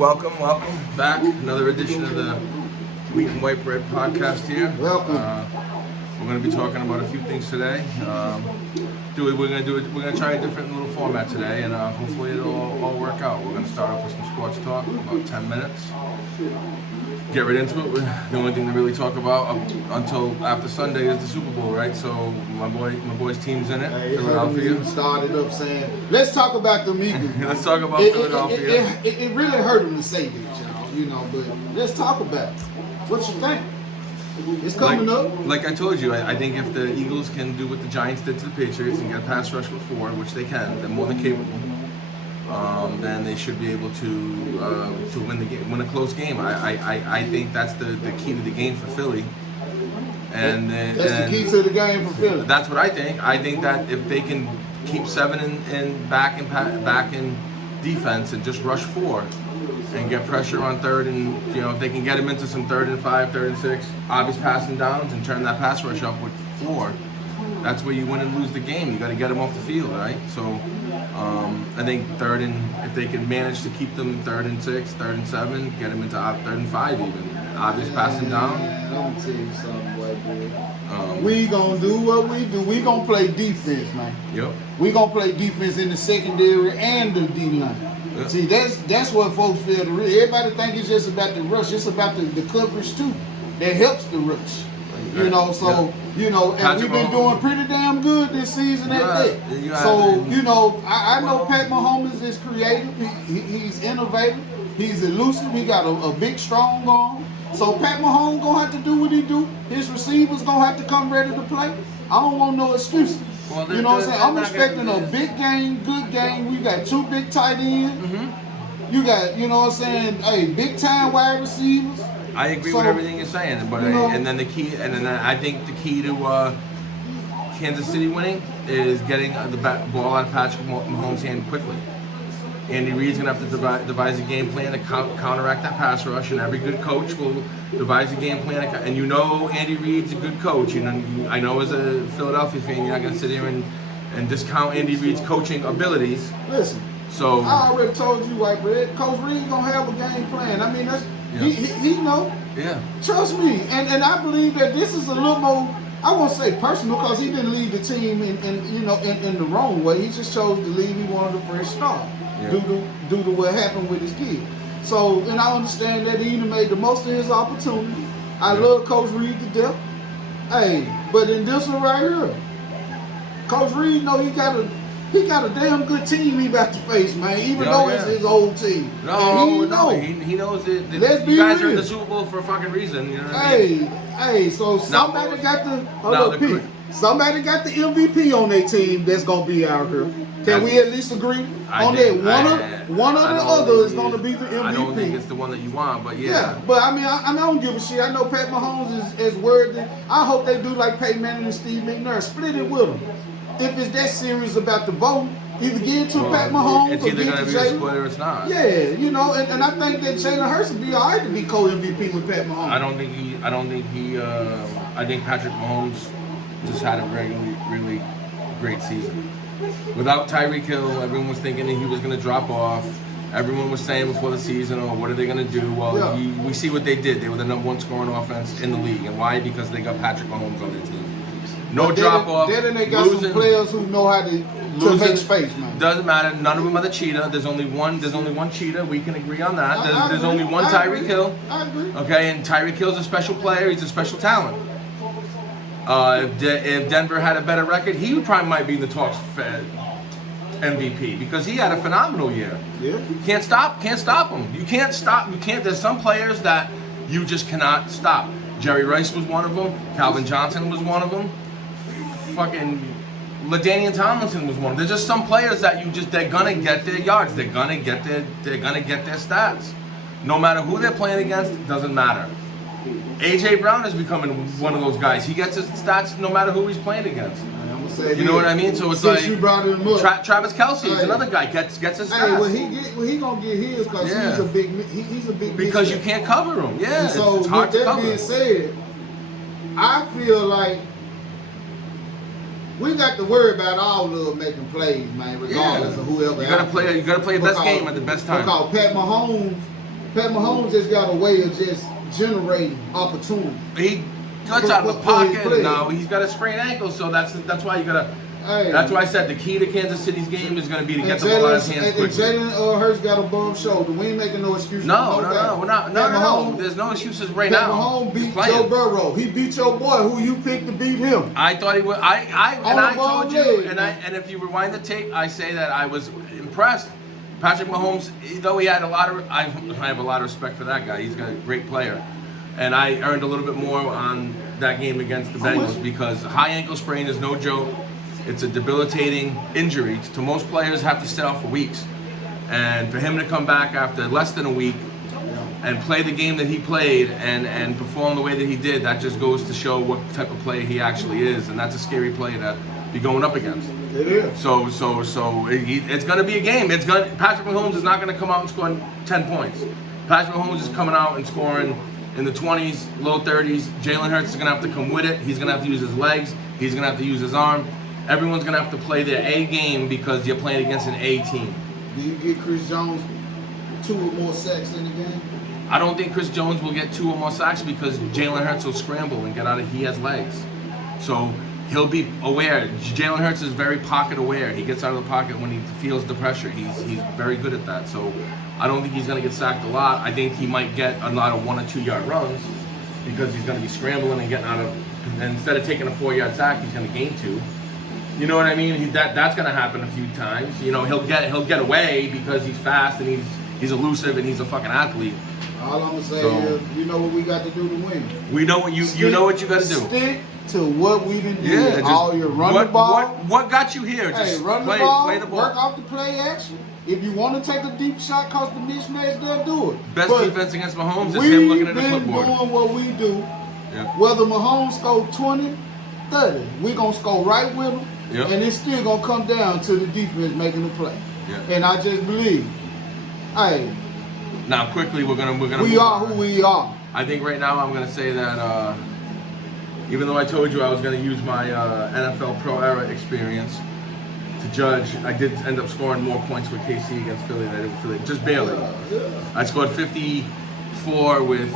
Welcome back. Another edition of the Wheat and White Bread podcast here. Welcome. We're going to be talking about a few things today. We're going to try a different little format today, and hopefully it'll all work out. We're going to start off with some sports talk, about 10 minutes. Get right into it. The only thing to really talk about up until after Sunday is the Super Bowl, right? So my boy's team's in it. Hey, Philadelphia. Started up saying, "Let's talk about the Eagles." Let's talk about Philadelphia. It really hurt him to say this, y'all. But let's talk about it. What you think? It's coming up. Like I told you, I think if the Eagles can do what the Giants did to the Patriots and get a pass rush before, which they can, they're more than capable. Then they should be able to win the game, win a close game. I think that's the key to the game for Philly. And That's the key to the game for Philly. That's what I think. I think that if they can keep seven in back in defense and just rush four and get pressure on third and if they can get them into some 3rd and 5, 3rd and 6, obvious passing downs and turn that pass rush up with 4. That's where you win and lose the game. You got to get them off the field, right? So I think if they can manage to keep them 3rd and 6, 3rd and 7, get them into 3rd and 5 even. Obvious passing down. I'm gonna tell you something, white boy. We gonna do what we do. We gonna play defense, man. Yep. We gonna play defense in the secondary and the D line. Yep. See, that's what folks feel. Everybody think it's just about the rush. It's about the coverage too. That helps the rush. And we've been doing pretty damn good this season at that. So, I know Pat Mahomes is creative. He's innovative. He's elusive. He got a big, strong arm. So Pat Mahomes gonna have to do what he do. His receivers gonna have to come ready to play. I don't want no excuses. Well, you know what I'm saying? I'm expecting a big game, good game. We got 2 big tight ends. Mm-hmm. You got, big time wide receivers. I agree with everything you're saying, but and then I think the key to Kansas City winning is getting the ball out of Patrick Mahomes' hand quickly. Andy Reid's gonna have to devise a game plan to counteract that pass rush, and every good coach will devise a game plan. And Andy Reid's a good coach. I know as a Philadelphia fan, you're not gonna sit here and discount Andy Reid's coaching abilities. Listen, so I already told you, White Bread, Coach Reid gonna have a game plan. I mean, he know. Yeah. Trust me, and I believe that this is a little more, I won't say personal, because he didn't lead the team in the wrong way. He just chose to leave. He wanted a fresh start due to what happened with his kid. So, and I understand that he made the most of his opportunity. I love Coach Reid to death. Hey, but in this one right here, Coach Reid know he got a damn good team he about to face, man. Even though it's his old team. He knows that you guys are in the Super Bowl for a fucking reason. You know what I mean? So somebody got the MVP on their team that's gonna be out here. Can we at least agree on that? One or the other is gonna be the MVP. I don't think it's the one that you want, but yeah. But I mean, I don't give a shit. I know Pat Mahomes is worthy. I hope they do like Peyton Manning and Steve McNair. Split it with them. If it's that serious about the vote, either give it to Pat Mahomes it's or either give it going to to be a Jalen. split or it's not. Yeah, and I think that Jalen Hurts would be all right to be co-MVP with Pat Mahomes. I think Patrick Mahomes just had a really, really great season. Without Tyreek Hill, everyone was thinking that he was going to drop off. Everyone was saying before the season, what are they going to do? Well, we see what they did. They were the number 1 scoring offense in the league. And why? Because they got Patrick Mahomes on their team. No drop off. Then they got some players who know how to make space, man. Doesn't matter. None of them are the cheetah. There's only one cheetah. We can agree on that. There's only one Tyreek Hill. I agree. Okay, and Tyreek Hill's a special player. He's a special talent. If Denver had a better record, he probably might be in the talks for MVP because he had a phenomenal year. Yeah. Can't stop him. You can't stop. There's some players that you just cannot stop. Jerry Rice was one of them. Calvin Johnson was one of them. Fucking LaDainian Tomlinson was one. There's just some players that they're gonna get their yards. They're gonna get their stats. No matter who they're playing against, it doesn't matter. AJ Brown is becoming one of those guys. He gets his stats no matter who he's playing against. You know what I mean? So it's like you brought him up. Travis Kelce is another guy gets his stats. Hey, he gonna get his because he's a big because you can't cover him. Yeah, and so it's hard with to that cover. being said, I feel like we got to worry about all of making plays, man, regardless of whoever. You gotta play a best game at the best time. Because Pat Mahomes Pat Mahomes just got a way of just generating opportunity. He cuts out of the For his pocket. players. No, he's got a sprained ankle, so that's why you gotta. Hey. That's why I said the key to Kansas City's game is going to be to get the ball out of his hands And quickly. Jalen Hurts got a bum shoulder. We ain't making no excuses. No, for nobody. we're not. Pat No. Mahomes- There's no excuses right Pat now. Mahomes beat He's playing. Joe Burrow. He beat your boy, who you picked to beat him. I thought he would. On I the ball told you, leg, and man. and if you rewind the tape, I say that I was impressed. Patrick Mahomes, though he had I have a lot of respect for that guy. He's got a great player, and I earned a little bit more on that game against the Bengals because high ankle sprain is no joke. It's a debilitating injury. To most players, have to sit out for weeks, and for him to come back after less than a week and play the game that he played and perform the way that he did, that just goes to show what type of player he actually is, and that's a scary player to be going up against. It is. So it's going to be a game. Patrick Mahomes is not going to come out and score 10 points. Patrick Mahomes is coming out and scoring in the 20s, low 30s. Jalen Hurts is going to have to come with it. He's going to have to use his legs. He's going to have to use his arm. Everyone's going to have to play their A game because you're playing against an A team. Do you get Chris Jones 2 or more sacks in the game? I don't think Chris Jones will get 2 or more sacks because Jalen Hurts will scramble and get out of. He has legs, so he'll be aware. Jalen Hurts is very pocket aware. He gets out of the pocket when he feels the pressure. He's very good at that. So I don't think he's going to get sacked a lot. I think he might get a lot of 1 or 2 yard runs because he's going to be scrambling and getting out of. And instead of taking a 4-yard sack, he's going to gain 2. You know what I mean? That's going to happen a few times. You know, he'll get away because he's fast and he's elusive and he's a fucking athlete. All I'm gonna say is, you know what we got to do to win. We know what you know what you got to do. Stick to what we done did. Yeah, just all your run the ball. What got you here? Hey, Just run play the ball. the Work ball. off the play action. If you want to take a deep shot, cause the mismatch, they'll do it. Best But defense against Mahomes is him looking at the we've been clipboard. doing what we do. Yeah. Whether Mahomes score 20, 30, we gonna score right with him. Yep. And it's still gonna come down to the defense making the play. Yeah. And I just believe, hey, Now quickly we're gonna we move are on. who we are. I think right now I'm gonna say that even though I told you I was gonna use my NFL Pro Era experience to judge, I did end up scoring more points with KC against Philly than I did with Philly, just barely. I scored 54 with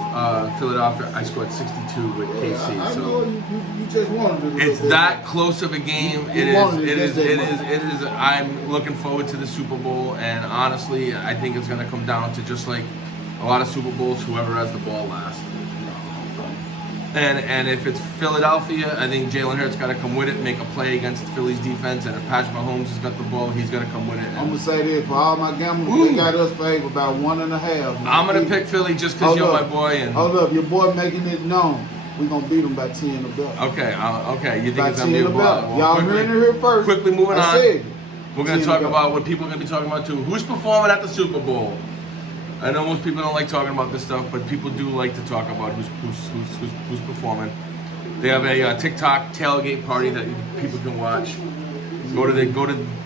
Philadelphia. I scored 62 with KC. I So. know you just wanted to. It's that close of a game. You wanted it It that is. I'm looking forward to the Super Bowl, and honestly, I think it's going to come down to just like a lot of Super Bowls, whoever has the ball last. And if it's Philadelphia, I think Jalen Hurts got to come with it, make a play against Philly's defense, and if Patrick Mahomes has got the ball, he's going to come with it. I'm gonna say this for all my gamblers, they got us favored about 1.5. I'm going to pick Philly just because you're my boy. And Hold up, your boy making it known. We're gonna beat them by 10 or better. okay, you think By it's 10 going to be a or ball? better. Y'all hearing it here first. Quickly moving I on. said it. We're going to 10 talk or about what people are going to be talking about too. Who's performing at the Super Bowl? I know most people don't like talking about this stuff, but people do like to talk about who's performing. They have a TikTok tailgate party that people can watch. Go to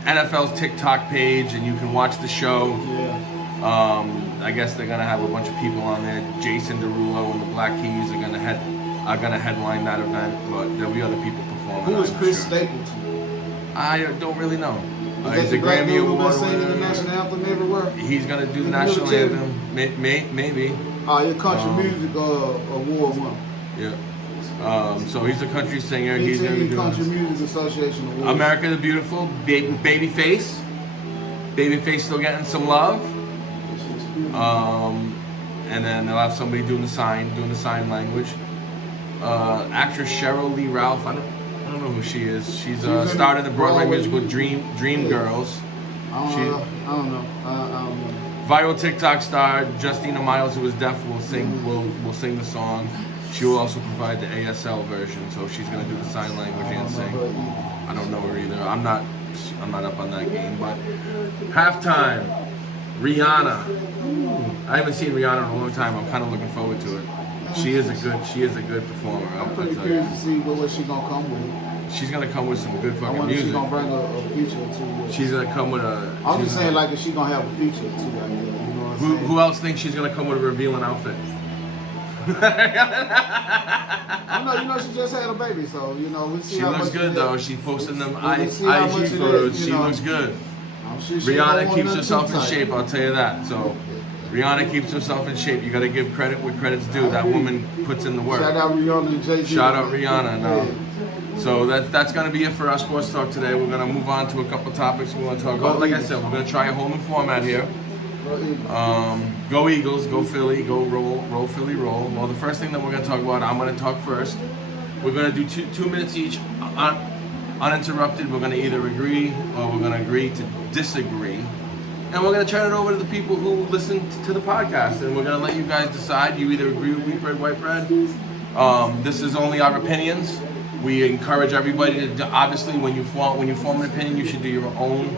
NFL's TikTok page and you can watch the show. Yeah. I guess they're gonna have a bunch of people on there. Jason Derulo and the Black Keys are gonna headline that event, but there'll be other people performing. Who is I'm Chris sure. Stapleton? I don't really know. Is He's that a the black Grammy dude who been Award singing the winner. national anthem everywhere? He's gonna do the In the national military? anthem. Maybe. Your country music award winner. Yeah. So he's a country singer. He's gonna be 15 Country doing Music Association award. America the Beautiful, Babyface. Babyface still getting some love. And then they'll have somebody doing the sign language. Actress Cheryl Lee Ralph. I don't know who she is. She's starred in the Broadway musical Dream Girls. I don't know. Viral TikTok star Justina Miles, who is deaf, will sing the song. She will also provide the ASL version, so she's gonna do the sign language and sing. I don't know her either. I'm not up on that game, but halftime, Rihanna. I haven't seen Rihanna in a long time. I'm kind of looking forward to it. She is a good performer. I'm pretty I'll tell you. curious to see what she gonna come with. She's gonna come with some good I fucking wonder if she's music. gonna bring a feature or two with. She's gonna come with a. I'm she's just saying, gonna- like, if she gonna have a feature or two out there. You know what I'm saying? Who else thinks she's gonna come with a revealing outfit? I know, she just had a baby, so we'll see She how looks much good of though. that- She's posting them we'll see how much IG of that, photos. you She know. looks good. I'm sure she don't Rihanna want keeps nothing herself too in tight. shape. I'll tell you that. So, Rihanna keeps herself in shape. You got to give credit where credit's due. That woman puts in the work. Shout out Rihanna and Jay-Z. Shout out Rihanna. No. So that's going to be it for our sports talk today. We're going to move on to a couple topics we want to talk about. Like I said, we're going to try a whole new format here. Go Eagles, go Philly, go roll Philly, roll. Well, the first thing that we're going to talk about, I'm going to talk first. We're going to do 2 minutes each, uninterrupted. We're going to either agree or we're going to agree to disagree. And we're going to turn it over to the people who listen to the podcast. And we're going to let you guys decide. You either agree with wheat bread, white bread. This is only our opinions. We encourage everybody to, obviously, when you form an opinion, you should do your own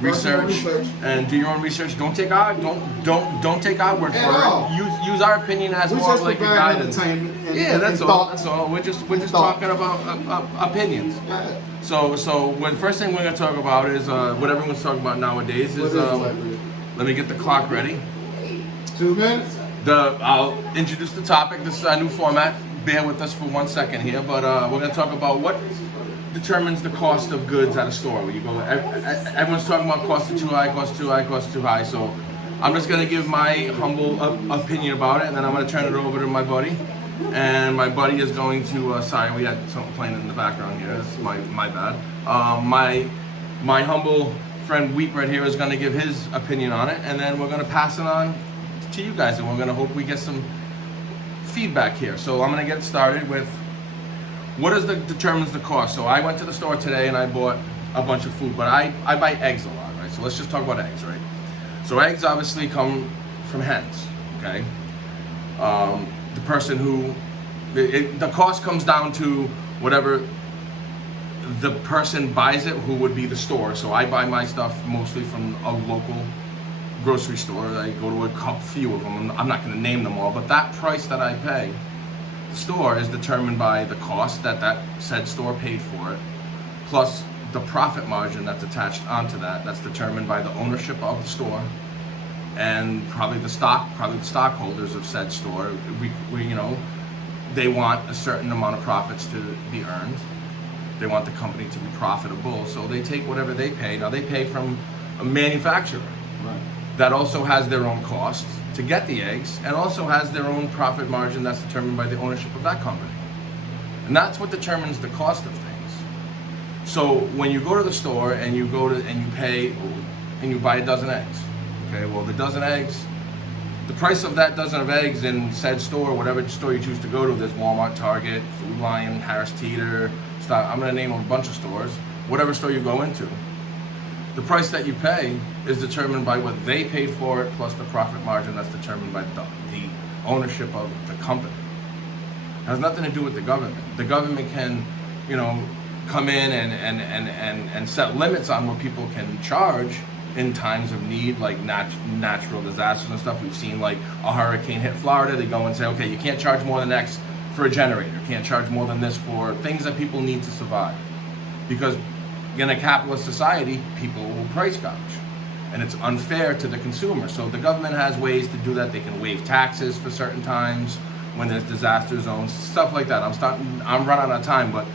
research and do your own research. Don't take our don't take our word for it. Use our opinion as more of like a guidance. That's all. That's all. We're just talking about opinions. So the first thing we're gonna talk about is what everyone's talking about nowadays is let me get the clock ready. 2 minutes. I'll introduce the topic. This is our new format. Bear with us for 1 second here, but we're gonna talk about what determines the cost of goods at a store. Where you go, everyone's talking about cost is too high, cost too high, cost too high. So I'm just gonna give my humble opinion about it, and then I'm gonna turn it over to my buddy. And my buddy is going to. Sorry, we had something playing in the background here. That's my bad. My humble friend Wheatbread here is gonna give his opinion on it, and then we're gonna pass it on to you guys, and we're gonna hope we get some feedback here. So I'm gonna get started with. What determines the cost? So I went to the store today and I bought a bunch of food, but I buy eggs a lot, right? So let's just talk about eggs, right? So eggs obviously come from hens, okay? The person who, the cost comes down to whatever the person buys it, who would be the store. So I buy my stuff mostly from a local grocery store. I go to a few of them. I'm not gonna name them all, but that price that I pay, store is determined by the cost that said store paid for it, plus the profit margin that's attached onto that. That's determined by the ownership of the store and probably the stockholders of said store. We they want a certain amount of profits to be earned. They want the company to be profitable, so they take whatever they pay. Now they pay from a manufacturer. Right. That also has their own costs to get the eggs, and also has their own profit margin that's determined by the ownership of that company. And that's what determines the cost of things. So when you go to the store and you pay and you buy a dozen eggs, okay, well the dozen eggs, the price of that dozen of eggs in said store, whatever store you choose to go to, there's Walmart, Target, Food Lion, Harris Teeter, I'm gonna name a bunch of stores, whatever store you go into. The price that you pay is determined by what they paid for it, plus the profit margin that's determined by the ownership of the company. It has nothing to do with the government. The government can, come in and set limits on what people can charge in times of need, like natural disasters and stuff. We've seen like a hurricane hit Florida. They go and say, okay, you can't charge more than X for a generator. You can't charge more than this for things that people need to survive. Because in a capitalist society, people will price gouge, and it's unfair to the consumer. So the government has ways to do that. They can waive taxes for certain times when there's disaster zones, stuff like that. I'm running out of time, but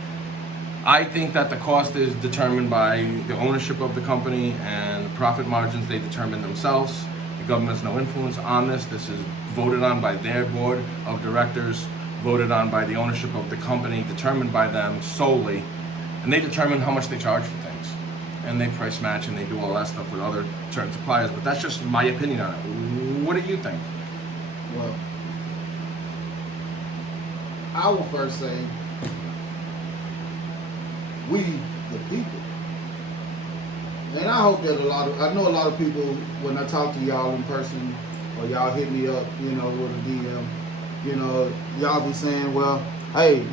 I think that the cost is determined by the ownership of the company, and the profit margins they determine themselves. The government has no influence on this. This is voted on by their board of directors, voted on by the ownership of the company, determined by them solely. And they determine how much they charge for things. And they price match and they do all that stuff with other certain suppliers. But that's just my opinion on it. What do you think? Well, I will first say, we the people. And I hope that I know a lot of people, when I talk to y'all in person, or y'all hit me up, with a DM, y'all be saying, well, hey,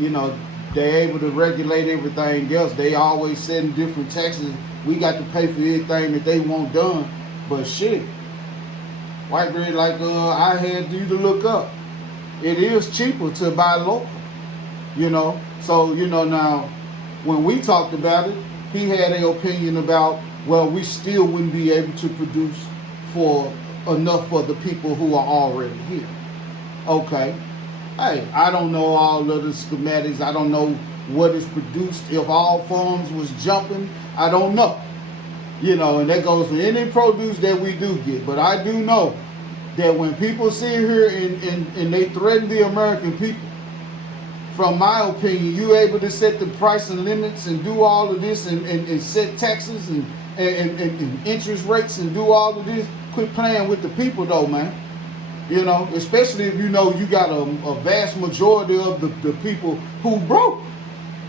they're able to regulate everything else. They always setting different taxes. We got to pay for everything that they want done. But shit, white bread, like I had you to look up, it is cheaper to buy local. So now when we talked about it, he had an opinion about, well, we still wouldn't be able to produce for enough for the people who are already here. Okay. Hey, I don't know all of the schematics. I don't know what is produced. If all farms was jumping, I don't know. And that goes for any produce that we do get. But I do know that when people sit here and they threaten the American people, from my opinion, you able to set the price and limits and do all of this and set taxes and interest rates and do all of this. Quit playing with the people though, man. You know, especially if you know you got a vast majority of the people who broke.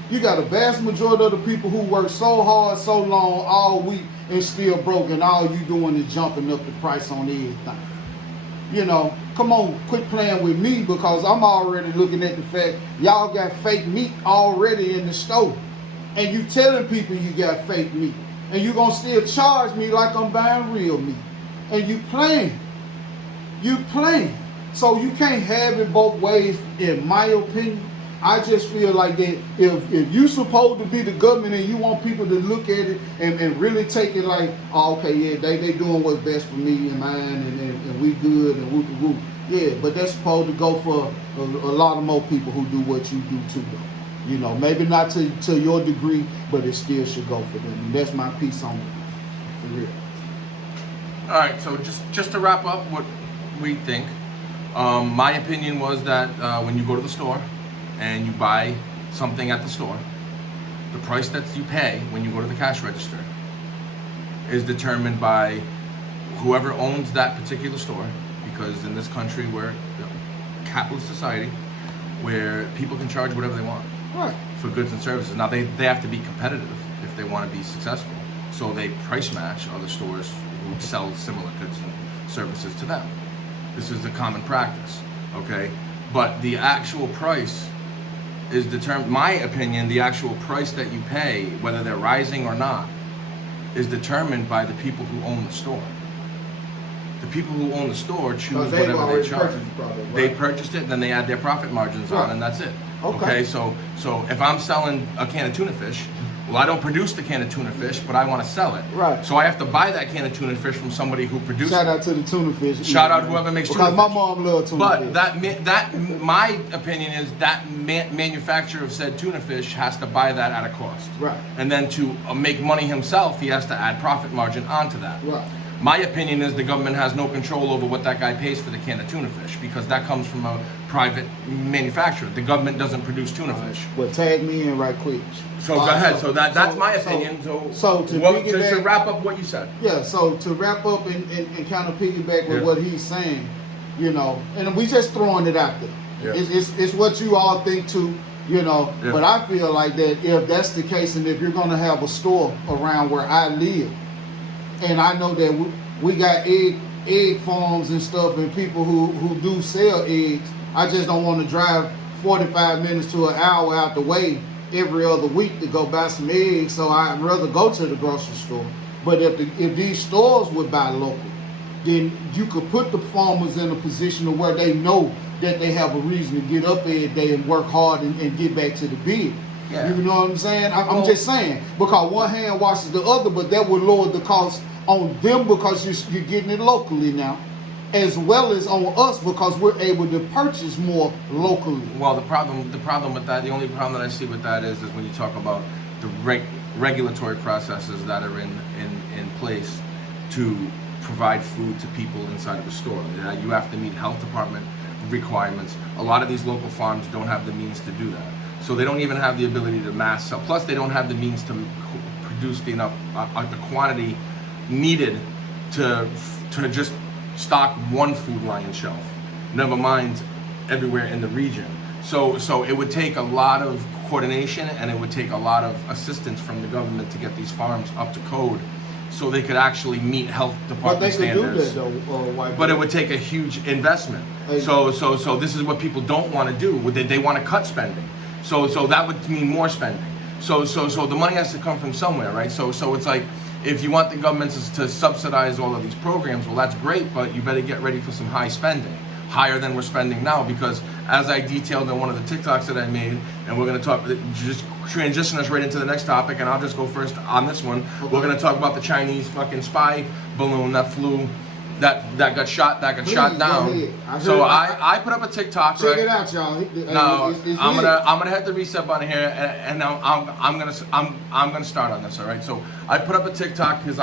You got a vast majority of the people who work so hard, so long, all week, and still broke, and all you doing is jumping up the price on everything. You know, come on, quit playing with me, because I'm already looking at the fact y'all got fake meat already in the store. And you telling people you got fake meat. And you gonna still charge me like I'm buying real meat. And you playing. You playing. So you can't have it both ways, in my opinion. I just feel like that if you supposed to be the government and you want people to look at it and really take it like, oh, okay, yeah, they doing what's best for me and mine and we good and whoop the whoop. Yeah, but that's supposed to go for a lot of more people who do what you do too, though. You know, maybe not to your degree, but it still should go for them. And that's my piece on it, for real. All right, so just to wrap up what we think, my opinion was that when you go to the store and you buy something at the store, the price that you pay when you go to the cash register is determined by whoever owns that particular store, because in this country we're a capitalist society where people can charge whatever they want for goods and services. Now they have to be competitive if they want to be successful, so they price match other stores who sell similar goods and services to them. This is a common practice, okay? But the actual price is determined, my opinion, the actual price that you pay, whether they're rising or not, is determined by the people who own the store. The people who own the store choose whatever they charge. They purchased it, and then they add their profit margins on, and that's it. Okay, so if I'm selling a can of tuna fish, well, I don't produce the can of tuna fish, but I want to sell it. Right. So I have to buy that can of tuna fish from somebody who produces it. Shout out to the tuna fish. Shout out whoever makes tuna fish. Because my mom loves tuna fish. But that my opinion is that manufacturer of said tuna fish has to buy that at a cost. Right. And then to make money himself, he has to add profit margin onto that. Right. My opinion is the government has no control over what that guy pays for the can of tuna fish, because that comes from a private manufacturer. The government doesn't produce tuna fish. Well, tag me in right quick. So go ahead. So that's my opinion. So to wrap up what you said. Yeah. So to wrap up and kind of piggyback with what he's saying, you know, and we just throwing it out there. Yeah. It's what you all think too, you know. Yeah. But I feel like that if that's the case, and if you're gonna have a store around where I live, and I know that we got egg farms and stuff, and people who do sell eggs. I just don't want to drive 45 minutes to an hour out the way every other week to go buy some eggs. So I'd rather go to the grocery store. But if these stores would buy local, then you could put the farmers in a position where they know that they have a reason to get up every day and work hard and get back to the bid. Yeah. You know what I'm saying? I'm just saying, because one hand washes the other, but that would lower the cost on them because you're getting it locally now, as well as on us because we're able to purchase more locally. Well, the problem with that, the only problem that I see with that is when you talk about the regulatory processes that are in place to provide food to people inside of a store. You have to meet health department requirements. A lot of these local farms don't have the means to do that. So they don't even have the ability to mass sell. Plus, they don't have the means to produce the quantity needed to just stock one Food Lion shelf, never mind everywhere in the region. So it would take a lot of coordination, and it would take a lot of assistance from the government to get these farms up to code, so they could actually meet health department standards. But they could do that though. But it would take a huge investment. So this is what people don't want to do. They want to cut spending. So that would mean more spending. So the money has to come from somewhere, right? So it's like, if you want the government to subsidize all of these programs, well, that's great, but you better get ready for some high spending, higher than we're spending now, because as I detailed in one of the TikToks that I made, and we're going to talk, just transition us right into the next topic, and I'll just go first on this one. Okay. We're going to talk about the Chinese fucking spy balloon that flew, that got shot down. So I put up a TikTok. Check it out, y'all. No, I'm gonna hit the reset button here, and I'm gonna start on this. All right. So I put up a TikTok because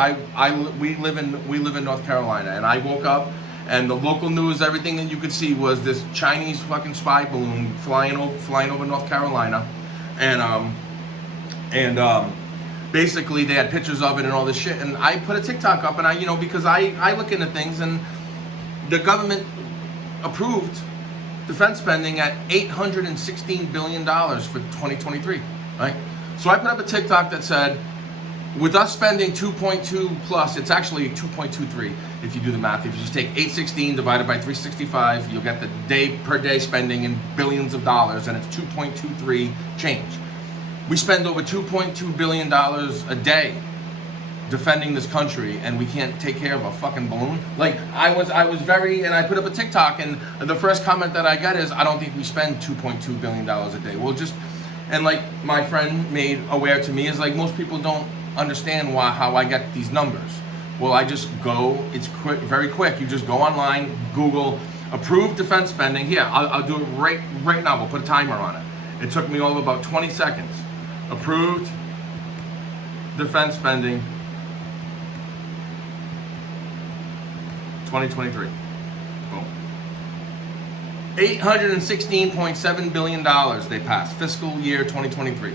we live in North Carolina, and I woke up And the local news, everything that you could see was this Chinese fucking spy balloon flying over North Carolina, and basically they had pictures of it and all this shit. And I put a TikTok up, and I, because I look into things, and the government approved defense spending at $816 billion for 2023, right? So I put up a TikTok that said, with us spending 2.2 plus, it's actually 2.23 if you do the math. If you just take 816 divided by 365, you'll get the day per day spending in billions of dollars, and it's 2.23 change. We spend over $2.2 billion a day defending this country, and we can't take care of a fucking balloon. Like, I was very, and I put up a TikTok, and the first comment that I got is, I don't think we spend $2.2 billion a day. Well, and like my friend made aware to me, is like, most people don't understand how I get these numbers. Well, I just go, it's quick, very quick. You just go online, Google approved defense spending. Here, I'll do it right now. We'll put a timer on it. It took me over about 20 seconds. Approved defense spending 2023. Boom. $816.7 billion they passed, fiscal year 2023.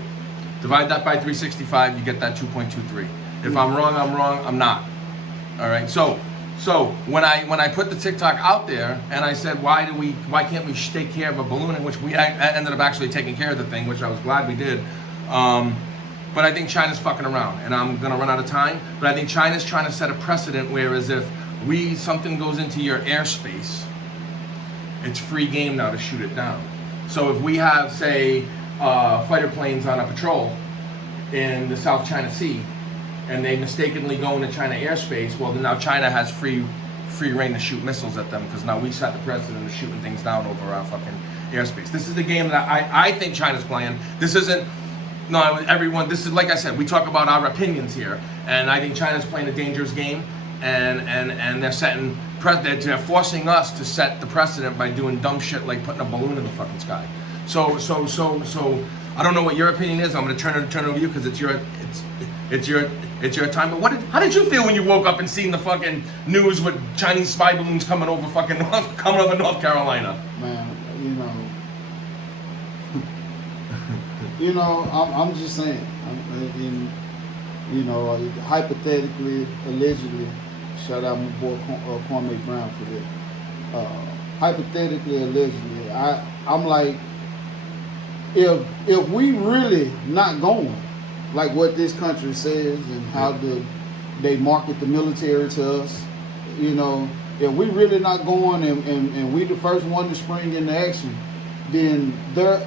Divide that by 365, you get that 2.23. If I'm wrong, I'm wrong, I'm not. All right, so when I put the TikTok out there, and I said, why can't we take care of a balloon, in which we ended up actually taking care of the thing, which I was glad we did. But I think China's fucking around, and I'm gonna run out of time, but I think China's trying to set a precedent, whereas if something goes into your airspace, it's free game now to shoot it down. So if we have, say, fighter planes on a patrol in the South China Sea, and they mistakenly go into China airspace, well, then now China has free reign to shoot missiles at them, because now we set the precedent of shooting things down over our fucking airspace. This is the game that I think China's playing. This isn't, no, everyone, this is, like I said, we talk about our opinions here, and I think China's playing a dangerous game, and they're forcing us to set the precedent by doing dumb shit like putting a balloon in the fucking sky. So I don't know what your opinion is. I'm gonna turn it over to you, because it's your time. But how did you feel when you woke up and seen the fucking news with Chinese spy balloons coming over North Carolina? Man, I'm just saying. Hypothetically, allegedly, shout out my boy Kwame Brown for that. Hypothetically, allegedly, I'm like, if we really not going like what this country says and how they market the military to us, if we really not going and we the first one to spring into action, then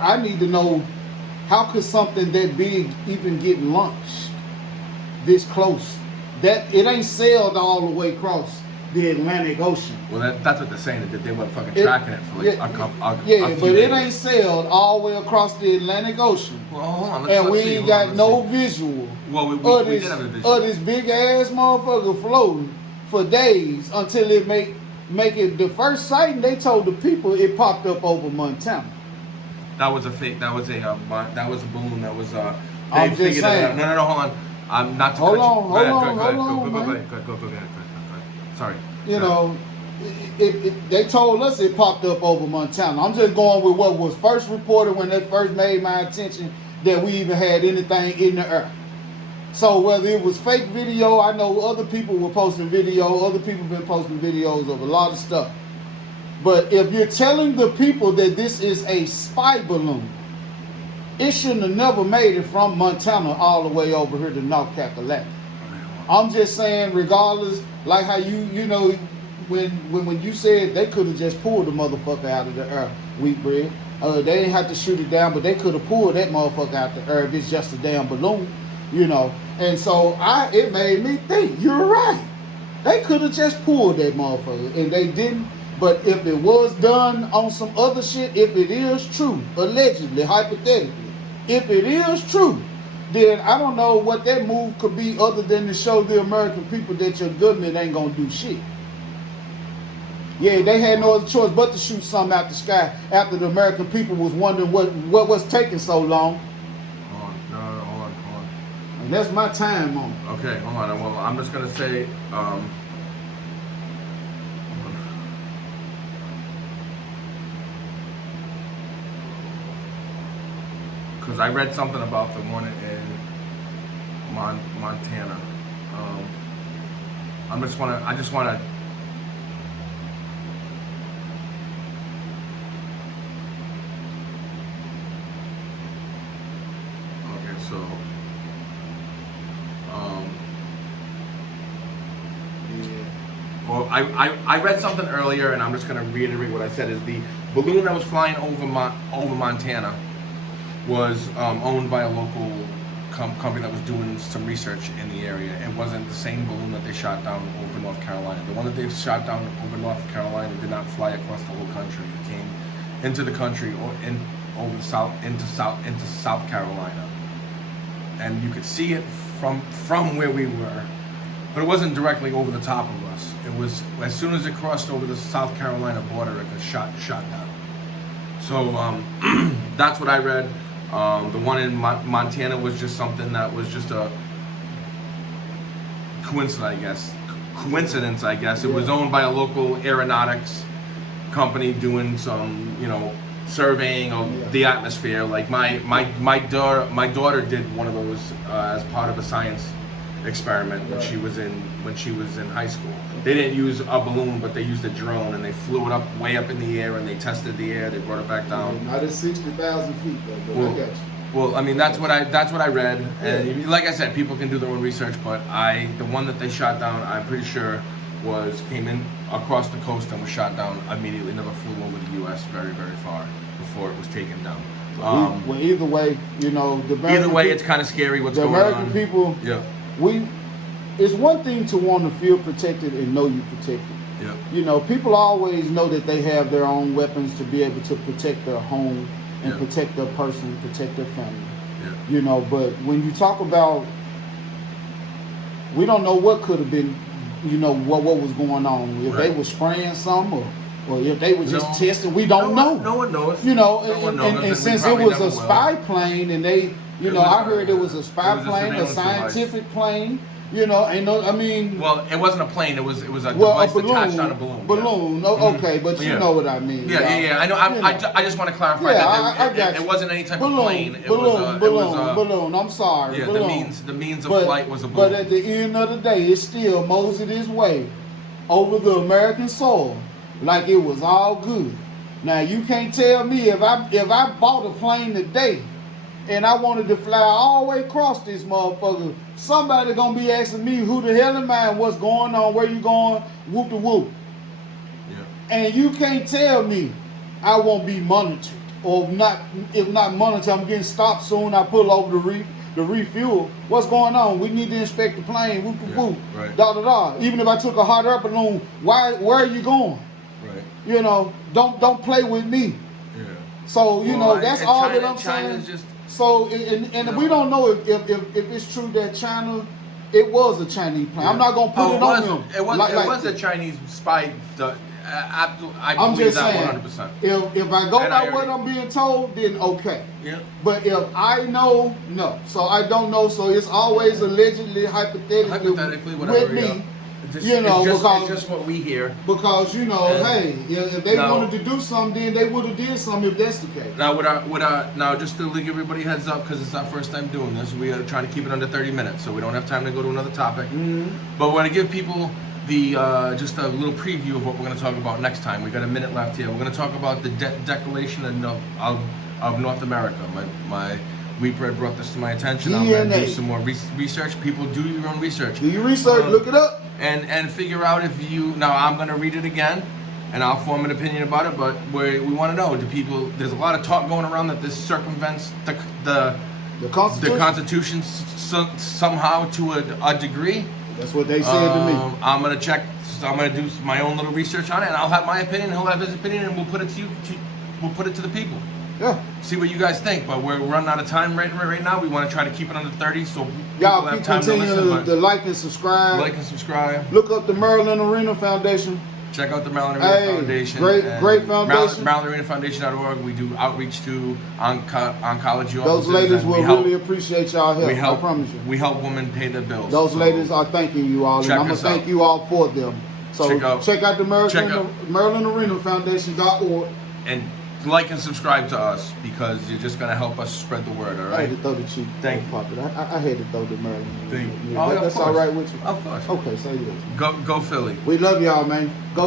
I need to know, how could something that big even get launched this close? That it ain't sailed all the way across the Atlantic Ocean. Well, that's what they're saying, that they were fucking tracking it for like a few but days. It ain't sailed all the way across the Atlantic Ocean. Well, hold on, and we ain't got no visual. Well, we did have a visual. Of this big ass motherfucker floating for days until it make it. The first sighting, they told the people it popped up over Montana. That was a fake. That was a balloon. That was I'm just figured saying. it out. No, hold on. I'm not to Hold cut you. on, Go ahead, man. Go ahead. Sorry. They told us it popped up over Montana. I'm just going with what was first reported when they first made my attention that we even had anything in the air. So whether it was fake video, I know other people were posting video. Other people been posting videos of a lot of stuff. But if you're telling the people that this is a spy balloon, it shouldn't have never made it from Montana all the way over here to North Carolina. I'm just saying, regardless, like how when you said they could have just pulled the motherfucker out of the air, wheat bread. They didn't have to shoot it down, but they could have pulled that motherfucker out the air if it's just a damn balloon, And so it made me think, you're right. They could have just pulled that motherfucker, and they didn't. But if it was done on some other shit, if it is true, allegedly, hypothetically, if it is true, then I don't know what that move could be other than to show the American people that your government ain't gonna do shit. Yeah, they had no other choice but to shoot something out the sky after the American people was wondering what was taking so long. Hold on. And that's my time on it. Okay, hold on. Well, I'm just gonna say, because I read something about the one in Montana. I just want to. Okay, so. Well, I read something earlier, and I'm just going to reiterate what I said. Is the balloon that was flying over Montana was owned by a local company that was doing some research in the area. It wasn't the same balloon that they shot down over North Carolina. The one that they shot down over North Carolina did not fly across the whole country. It came into the country or over the south into South Carolina, and you could see it from where we were. But it wasn't directly over the top of us. It was as soon as it crossed over the South Carolina border, it got shot down. So that's what I read. The one in Montana was just something that was just a coincidence, I guess. It was owned by a local aeronautics company doing some, surveying of the atmosphere. Like my daughter did one of those as part of a science experiment when she was in high school. They didn't use a balloon, but they used a drone, and they flew it up way up in the air, and they tested the air. They brought it back down. Not at 60,000 feet, though. But I got you. Well, I mean that's what I read, and like I said, people can do their own research. But the one that they shot down, I'm pretty sure came in across the coast and was shot down immediately. Never flew over the U.S. very, very far before it was taken down. Well, either way, it's kind of scary what's going on. The American people, it's one thing to want to feel protected and know you're protected. Yeah. People always know that they have their own weapons to be able to protect their home and protect their person, protect their family. Yeah. But when you talk about, we don't know what could have been, what was going on. If they were spraying something or if they were just testing, we don't know. No one knows. And since it was a spy plane and they, I heard it was a spy plane, a scientific plane. Well, it wasn't a plane. It was a device attached on a balloon. Balloon. Okay, but you know what I mean. Yeah. I know. I just want to clarify that it wasn't any type of plane. Balloon. I'm sorry. Yeah, balloon. the means of flight was a balloon. But at the end of the day, it still moseyed its way over the American soil like it was all good. Now you can't tell me if I bought a plane today and I wanted to fly all the way across this motherfucker, somebody gonna be asking me who the hell am I and what's going on, where you going, whoop de whoop. Yeah. And you can't tell me I won't be monitored, or not. If not monitored, I'm getting stopped soon. I pull over the refuel. What's going on? We need to inspect the plane. Whoop de whoop. Right. Da da da. Even if I took a hot air balloon, where are you going? Right. Don't play with me. Yeah. So that's all that I'm China's saying. just. So and we don't know if it's true that China, it was a Chinese plane. I'm not gonna put it on them. It was a Chinese spy. I I'm believe just that saying, 100%. If I go by what I'm being told, then okay. Yeah. But if I know, no. So I don't know. So it's always allegedly, hypothetically whatever, with me. It's because just what we hear. Because hey, if they wanted to do something, then they would have did something. If that's the case. Now, just to give everybody a heads up, because it's our first time doing this, we are trying to keep it under 30 minutes, so we don't have time to go to another topic. Mm-hmm. But we're going to give people the just a little preview of what we're going to talk about next time. We got a minute left here. We're going to talk about the declaration of North America. My Wheatbread brought this to my attention. I'm going to do some more research. People, do your own research. Do your research. Look it up. And figure out if you. Now I'm going to read it again, and I'll form an opinion about it. But we want to know: do people? There's a lot of talk going around that this circumvents the Constitution somehow to a degree. That's what they said to me. I'm going to check. So I'm going to do my own little research on it, and I'll have my opinion. He'll have his opinion, and we'll put it to you. We'll put it to the people. Yeah. See what you guys think, but we're running out of time right now. We want to try to keep it under 30, so y'all have time continue to listen. To like and subscribe. Like and subscribe. Look up the Maryland Arena Foundation. Check out the Maryland Arena Foundation. Great foundation. MarylandArenaFoundation.org. We do outreach to oncology offices. Those ladies will really appreciate y'all help. I promise you. We help women pay their bills. Those ladies are thanking you all, and I'm gonna thank you all for them. So check out the Maryland Arena Foundation.org. And like and subscribe to us because you're just gonna help us spread the word. All I right. had to throw the cheap Thank you. pocket. I had to throw the Maryland. Thank you. Yeah, Oh, of that's course. all right with you. Of course. Okay, say yes. Go Philly. We love y'all, man. Go.